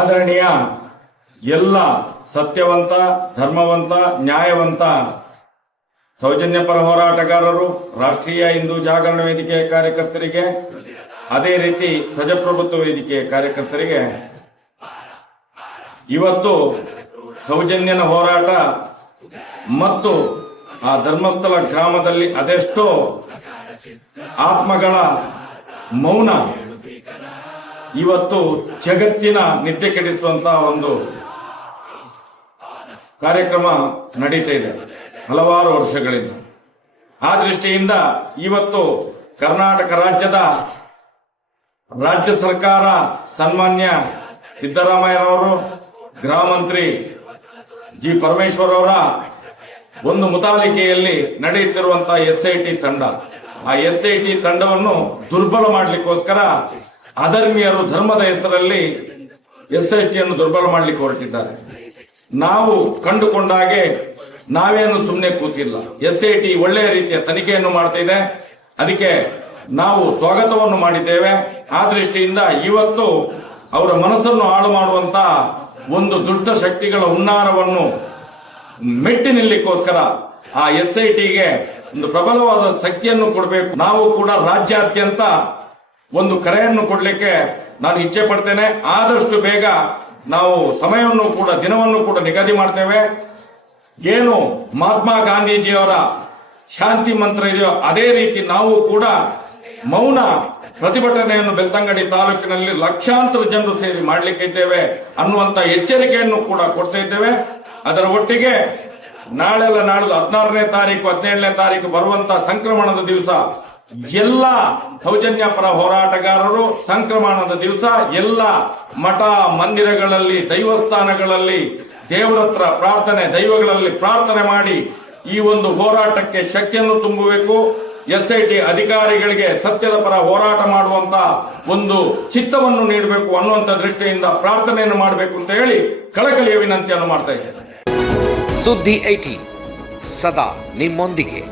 ಆದರಣೀಯ ಎಲ್ಲ ಸತ್ಯವಂತ ಧರ್ಮವಂತ ನ್ಯಾಯವಂತ ಸೌಜನ್ಯ ಪರ ಹೋರಾಟಗಾರರು ರಾಷ್ಟ್ರೀಯ ಹಿಂದೂ ಜಾಗರಣ ವೇದಿಕೆಯ ಕಾರ್ಯಕರ್ತರಿಗೆ ಅದೇ ರೀತಿ ಪ್ರಜಾಪ್ರಭುತ್ವ ವೇದಿಕೆಯ ಕಾರ್ಯಕರ್ತರಿಗೆ ಇವತ್ತು ಸೌಜನ್ಯನ ಹೋರಾಟ ಮತ್ತು ಆ ಧರ್ಮಸ್ಥಳ ಗ್ರಾಮದಲ್ಲಿ ಅದೆಷ್ಟೋ ಆತ್ಮಗಳ ಮೌನ ಇವತ್ತು ಜಗತ್ತಿನ ನಿದ್ದೆ ಕೆಡಿಸುವಂತಹ ಒಂದು ಕಾರ್ಯಕ್ರಮ ನಡೀತಾ ಇದೆ ಹಲವಾರು ವರ್ಷಗಳಿಂದ ಆ ದೃಷ್ಟಿಯಿಂದ ಇವತ್ತು ಕರ್ನಾಟಕ ರಾಜ್ಯದ ರಾಜ್ಯ ಸರ್ಕಾರ ಸನ್ಮಾನ್ಯ ಸಿದ್ದರಾಮಯ್ಯನವರು ಗೃಹ ಮಂತ್ರಿ ಜಿ ಪರಮೇಶ್ವರ್ ಅವರ ಒಂದು ಮುತಾಲಿಕೆಯಲ್ಲಿ ನಡೆಯುತ್ತಿರುವಂತಹ ಎಸ್ ಐ ಟಿ ತಂಡ ಆ ಎಸ್ ಐ ಟಿ ತಂಡವನ್ನು ದುರ್ಬಲ ಮಾಡಲಿಕ್ಕೋಸ್ಕರ ಅಧರ್ಮೀಯರು ಧರ್ಮದ ಹೆಸರಲ್ಲಿ ಎಸ್ ಎಸ್ ಟಿಯನ್ನು ದುರ್ಬಲ ಮಾಡಲಿಕ್ಕೆ ಹೊರಟಿದ್ದಾರೆ ನಾವು ಕಂಡುಕೊಂಡಾಗೆ ನಾವೇನು ಸುಮ್ಮನೆ ಕೂತಿಲ್ಲ ಎಸ್ ಐ ಟಿ ಒಳ್ಳೆಯ ರೀತಿಯ ತನಿಖೆಯನ್ನು ಮಾಡ್ತಾ ಇದೆ ಅದಕ್ಕೆ ನಾವು ಸ್ವಾಗತವನ್ನು ಮಾಡಿದ್ದೇವೆ ಆ ದೃಷ್ಟಿಯಿಂದ ಇವತ್ತು ಅವರ ಮನಸ್ಸನ್ನು ಹಾಳು ಮಾಡುವಂತ ಒಂದು ದುಷ್ಟ ಶಕ್ತಿಗಳ ಉನ್ನಾರವನ್ನು ಮೆಟ್ಟಿ ನಿಲ್ಲಕ್ಕೋಸ್ಕರ ಆ ಎಸ್ ಐ ಟಿಗೆ ಒಂದು ಪ್ರಬಲವಾದ ಶಕ್ತಿಯನ್ನು ಕೊಡಬೇಕು ನಾವು ಕೂಡ ರಾಜ್ಯಾದ್ಯಂತ ಒಂದು ಕರೆಯನ್ನು ಕೊಡಲಿಕ್ಕೆ ನಾನು ಇಚ್ಛೆ ಪಡ್ತೇನೆ ಆದಷ್ಟು ಬೇಗ ನಾವು ಸಮಯವನ್ನು ಕೂಡ ದಿನವನ್ನು ಕೂಡ ನಿಗದಿ ಮಾಡ್ತೇವೆ ಏನು ಮಹಾತ್ಮ ಗಾಂಧೀಜಿಯವರ ಶಾಂತಿ ಮಂತ್ರ ಇದೆಯೋ ಅದೇ ರೀತಿ ನಾವು ಕೂಡ ಮೌನ ಪ್ರತಿಭಟನೆಯನ್ನು ಬೆಳ್ತಂಗಡಿ ತಾಲೂಕಿನಲ್ಲಿ ಲಕ್ಷಾಂತರ ಜನರು ಸೇರಿ ಮಾಡಲಿಕ್ಕೆ ಇದ್ದೇವೆ ಅನ್ನುವಂತ ಎಚ್ಚರಿಕೆಯನ್ನು ಕೂಡ ಕೊಡ್ತಾ ಇದ್ದೇವೆ ಅದರ ಒಟ್ಟಿಗೆ ನಾಳೆಲ್ಲ ನಾಳೆ ಹದಿನಾರನೇ ತಾರೀಕು ಹದಿನೇಳನೇ ತಾರೀಕು ಬರುವಂತಹ ಸಂಕ್ರಮಣದ ದಿವಸ ಎಲ್ಲ ಸೌಜನ್ಯ ಪರ ಹೋರಾಟಗಾರರು ಸಂಕ್ರಮಣದ ದಿವಸ ಎಲ್ಲ ಮಠ ಮಂದಿರಗಳಲ್ಲಿ ದೈವಸ್ಥಾನಗಳಲ್ಲಿ ದೇವರತ್ರ ಪ್ರಾರ್ಥನೆ ದೈವಗಳಲ್ಲಿ ಪ್ರಾರ್ಥನೆ ಮಾಡಿ ಈ ಒಂದು ಹೋರಾಟಕ್ಕೆ ಶಕ್ತಿಯನ್ನು ತುಂಬಬೇಕು ಎಸ್ಐಟಿ ಅಧಿಕಾರಿಗಳಿಗೆ ಸತ್ಯದ ಪರ ಹೋರಾಟ ಮಾಡುವಂತ ಒಂದು ಚಿತ್ತವನ್ನು ನೀಡಬೇಕು ಅನ್ನುವಂತ ದೃಷ್ಟಿಯಿಂದ ಪ್ರಾರ್ಥನೆಯನ್ನು ಮಾಡಬೇಕು ಅಂತ ಹೇಳಿ ಕಳಕಳಿಯ ವಿನಂತಿಯನ್ನು ಮಾಡ್ತಾ ಇದ್ದೇನೆ ಸುದ್ದಿ ಐಟಿ ಸದಾ ನಿಮ್ಮೊಂದಿಗೆ